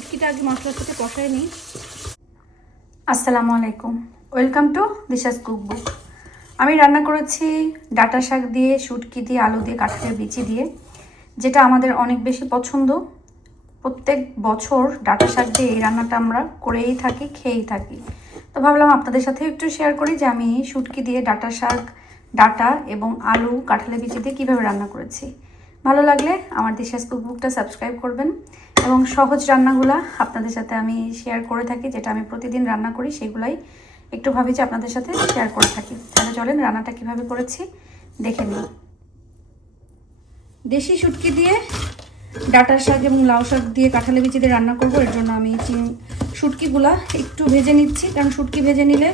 শুটকিটা আগে মশলার সাথে কষাই নিই। আসসালামু আলাইকুম, ওয়েলকাম টু দিশাস কুকবুক। আমি রান্না করেছি ডাঁটা শাক দিয়ে, শুটকি দিয়ে, আলু দিয়ে, কাঁঠালের বিচি দিয়ে, যেটা আমাদের অনেক বেশি পছন্দ। প্রত্যেক বছর ডাঁটা শাক দিয়ে এই রান্নাটা আমরা করেই থাকি, খেয়েই থাকি। তো ভাবলাম আপনাদের সাথে একটু শেয়ার করি যে আমি শুটকি দিয়ে ডাঁটা শাক, ডাঁটা এবং আলু কাঁঠালের বিচি দিয়ে কীভাবে রান্না করেছি। ভালো লাগলে আমার দিশাস কুকবুকটা সাবস্ক্রাইব করবেন এবং সহজ রান্নাগুলো আপনাদের সাথে আমি শেয়ার করে থাকি, যেটা আমি প্রতিদিন রান্না করি সেগুলাই একটু ভাবি যে আপনাদের সাথে শেয়ার করে থাকি। তাহলে চলেন রান্নাটা কীভাবে করেছি দেখে নিই। দেশি শুটকি দিয়ে ডাঁটা শাক এবং লাউ শাক দিয়ে কাঁঠালের বিচি দিয়ে রান্না করবো। এর জন্য আমি শুটকিগুলা একটু ভেজে নিচ্ছি, কারণ শুটকি ভেজে নিলে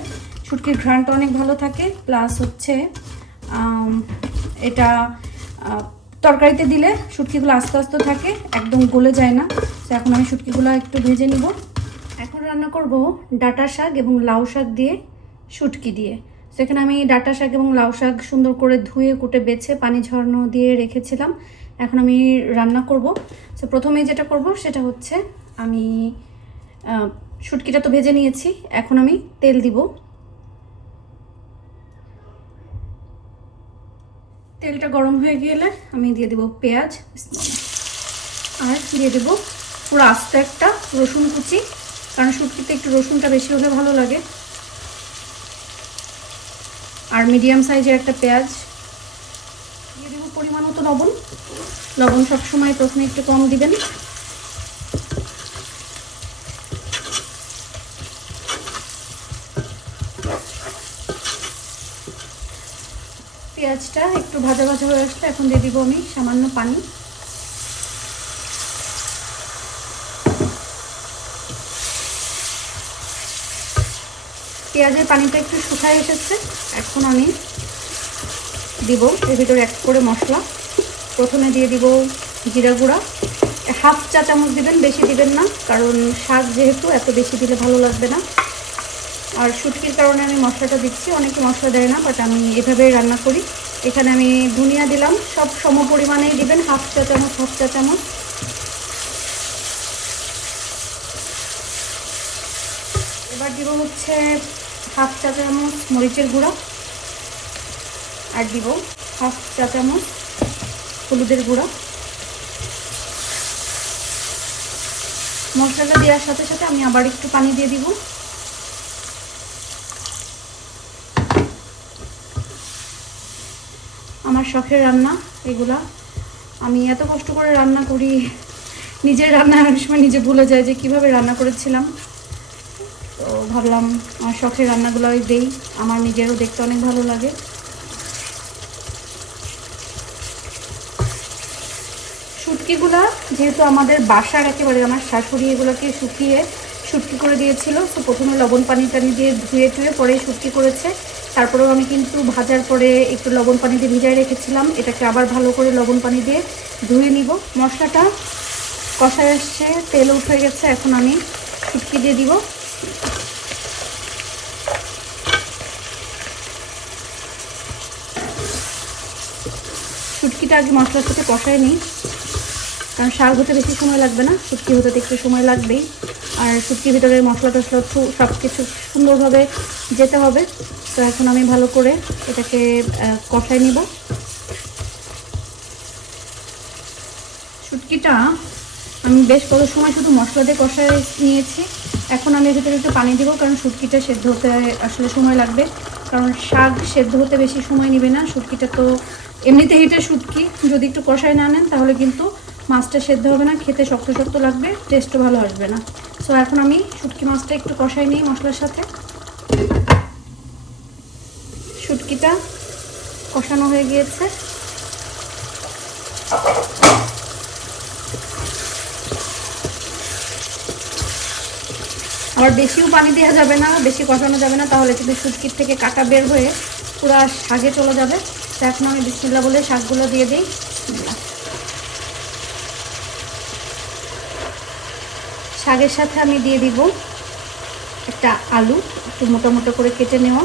শুটকির ঘ্রাণটা অনেক ভালো থাকে, প্লাস হচ্ছে এটা তরকারিতে দিলে শুটকিগুলো আস্তে আস্তে থাকে, একদম গলে যায় না। তো এখন আমি শুটকিগুলো একটু ভেজে নিব। এখন রান্না করব ডাঁটা শাক এবং লাউ শাক দিয়ে শুটকি দিয়ে। সেখানে আমি ডাঁটা শাক এবং লাউ শাক সুন্দর করে ধুয়ে কুটে বেছে পানি ঝরানো দিয়ে রেখেছিলাম। এখন আমি রান্না করব। তো প্রথমে যেটা করব সেটা হচ্ছে আমি শুটকিটা তো ভেজে নিয়েছি, এখন আমি তেল দিব। তেলটা গরম হয়ে গেলে আমি দিয়ে দেব পেঁয়াজ আর দিয়ে দেব পুরো আস্ত একটা রসুন কুচি, কারণ শুটকিতে একটু রসুনটা বেশি হলে ভালো লাগে। আর মিডিয়াম সাইজের একটা পেঁয়াজ দিয়ে দেবো। পরিমাণ মতো লবণ। লবণ সবসময় প্রথমে একটু কম দিবেন। পেঁয়াজটা একটু ভাজা ভাজা হয়ে আসলে এখন দিয়ে দিব আমি সামান্য পানি। পেঁয়াজের পানিটা একটু শুকায় এসেছে, এখন আমি দিব এর ভিতরে এক করে মশলা। প্রথমে দিয়ে দিব জিরা গুঁড়া, হাফ চা চামচ দিবেন, বেশি দিবেন না, কারণ শাক যেহেতু এত বেশি দিলে ভালো লাগবে না। আর শুটকির কারণে আমি মশলাটা দিচ্ছি, অনেকে মশলা দেয় না, বাট আমি এভাবেই রান্না করি। এখানে আমি ধনিয়া দিলাম, সব সম পরিমাণেই দিবেন, হাফ চা চামচ হাফ চা চামচ। এবার দিব হচ্ছে হাফ চা চামচ মরিচের গুঁড়া, আর দিব হাফ চা চামচ হলুদের গুঁড়া। মশলাটা দেওয়ার সাথে সাথে আমি আবার একটু পানি দিয়ে দিব। আমার শখের রান্না এগুলা, আমি এত কষ্ট করে রান্না করি, নিজের রান্না অনেক সময় নিজে ভুলে যায় যে কিভাবে রান্না করেছিলাম। তো ভাবলাম আমার শখের রান্নাগুলোই দেই, আমার নিজেরও দেখতে অনেক ভালো লাগে। শুটকিগুলা যেহেতু আমাদের বাসার একেবারে, আমার শাশুড়ি এগুলোকে শুকিয়ে শুটকি করে দিয়েছিল, তো প্রথমে লবণ পানি টানি দিয়ে ধুয়ে টুয়ে পরে শুটকি করেছে। তারপরেও আমি কিন্তু ভাজার পরে একটু লবণ পানি দিয়ে ভিজায় রেখেছিলাম, এটাকে আবার ভালো করে লবণ পানি দিয়ে ধুয়ে নিব। মশলাটা কষায় আসছে, তেল উঠে গেছে, এখন আমি শুটকি দিয়ে দিব। শুটকিটা আগে মশলার সাথে কষায় নিই, কারণ শাক হতে বেশি সময় লাগবে না, শুটকি হতে একটু সময় লাগবেই। আর শুটকির ভিতরে মশলা টশলা সব কিছু সুন্দরভাবে যেতে হবে। তো এখন আমি ভালো করে এটাকে কষায় নিব। শুটকিটা আমি বেশ কত সময় শুধু মশলা দিয়ে কষায় নিয়েছি। এখন আমি এর ভিতরে একটু পানি দিব, কারণ শুটকিটা সেদ্ধ হতে আসলে সময় লাগবে, কারণ শাক সেদ্ধ হতে বেশি সময় নেবে না। শুটকিটা তো এমনিতেই এটা শুটকি, যদি একটু কষায় না নেন তাহলে কিন্তু মাছটা সেদ্ধ হবে না, খেতে শক্ত শক্ত লাগবে, টেস্টও ভালো আসবে না। সো এখন আমি শুটকি মাছটা একটু কষাই নিই মশলার সাথে। শুটকিটা কষানো হয়ে গিয়েছে, আবার বেশিও পানি দেওয়া যাবে না, বেশি কষানো যাবে না, তাহলে কিন্তু শুটকির থেকে কাঁটা বের হয়ে পুরো শাকে চলে যাবে। তো এখন আমি বিসমিল্লাহ বলে শাকগুলো দিয়ে দিই। শাকের সাথে আমি দিয়ে দিব একটা আলু, একটু মোটা মোটা করে কেটে নেওয়া।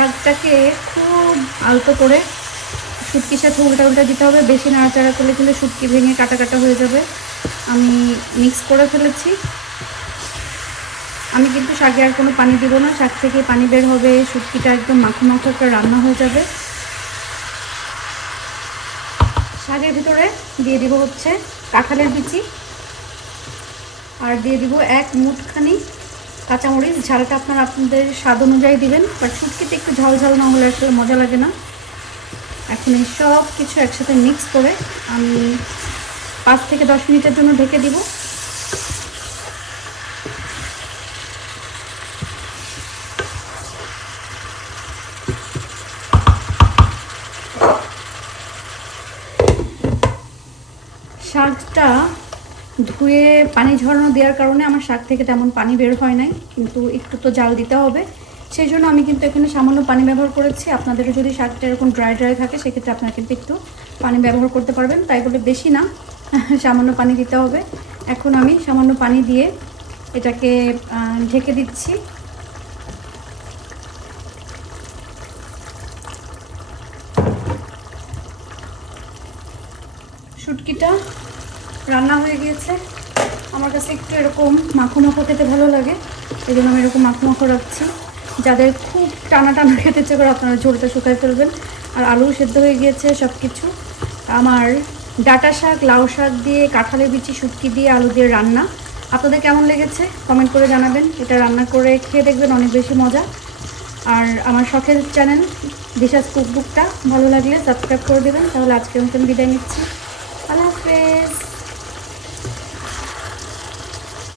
শাকটাকে খুব আলতো করে শুটকির সাথে উল্টা উল্টা দিতে হবে। বেশি নাড়াচাড়া করলে কিন্তু শুটকি ভেঙে কাটা কাটা হয়ে যাবে। আমি মিক্স করে ফেলেছি। আমি কিন্তু শাকে আর কোনো পানি দিব না, শাক থেকে পানি বের হবে, শুটকিটা একদম মাখো মাখো একটা রান্না হয়ে যাবে। শাকের ভিতরে দিয়ে দিব হচ্ছে কাঁঠালের বিচি, আর দিয়ে দিব 1 মুঠখানি কাঁচামরিচ। ঝালটা আপনারা আপনাদের স্বাদ অনুযায়ী দিবেন, বাট শুটকিতে একটু ঝাল ঝাল না হলে আসলে মজা লাগে না। এখন এই সব কিছু একসাথে মিক্স করে আমি 5 থেকে 10 মিনিটের জন্য ঢেকে দিব। শাকটা ধুয়ে পানি ঝরানো দেওয়ার কারণে আমার শাক থেকে তেমন পানি বের হয় নাই, কিন্তু একটু তো জাল দিতে হবে, সেই জন্য আমি কিন্তু এখানে সামান্য পানি ব্যবহার করেছি। আপনাদেরও যদি শাকটা এরকম ড্রাই ড্রাই থাকে সেক্ষেত্রে আপনারা কিন্তু একটু পানি ব্যবহার করতে পারবেন, তাই বলে বেশি না, সামান্য পানি দিতে হবে। এখন আমি সামান্য পানি দিয়ে এটাকে ঢেকে দিচ্ছি। শুটকিটা রান্না হয়ে গিয়েছে। আমার কাছে একটু এরকম মাখো মাখো খেতে ভালো লাগে, এই জন্য আমি এরকম মাখো মাখো রাখছি। যাদের খুব টানা টানা খেতে ইচ্ছে করে আপনারা ঝোলটা শুকাই ফেলবেন। আর আলু সেদ্ধ হয়ে গিয়েছে সব কিছু। আমার ডাঁটা শাক, লাউ শাক দিয়ে, কাঁঠালের বিচি, শুটকি দিয়ে, আলু দিয়ে রান্না আপনাদের কেমন লেগেছে কমেন্ট করে জানাবেন। এটা রান্না করে খেয়ে দেখবেন, অনেক বেশি মজা। আর আমার শখের চ্যানেল দিশাস কুকবুকটা ভালো লাগলে সাবস্ক্রাইব করে দেবেন। তাহলে আজকের মতন বিদায় নিচ্ছি।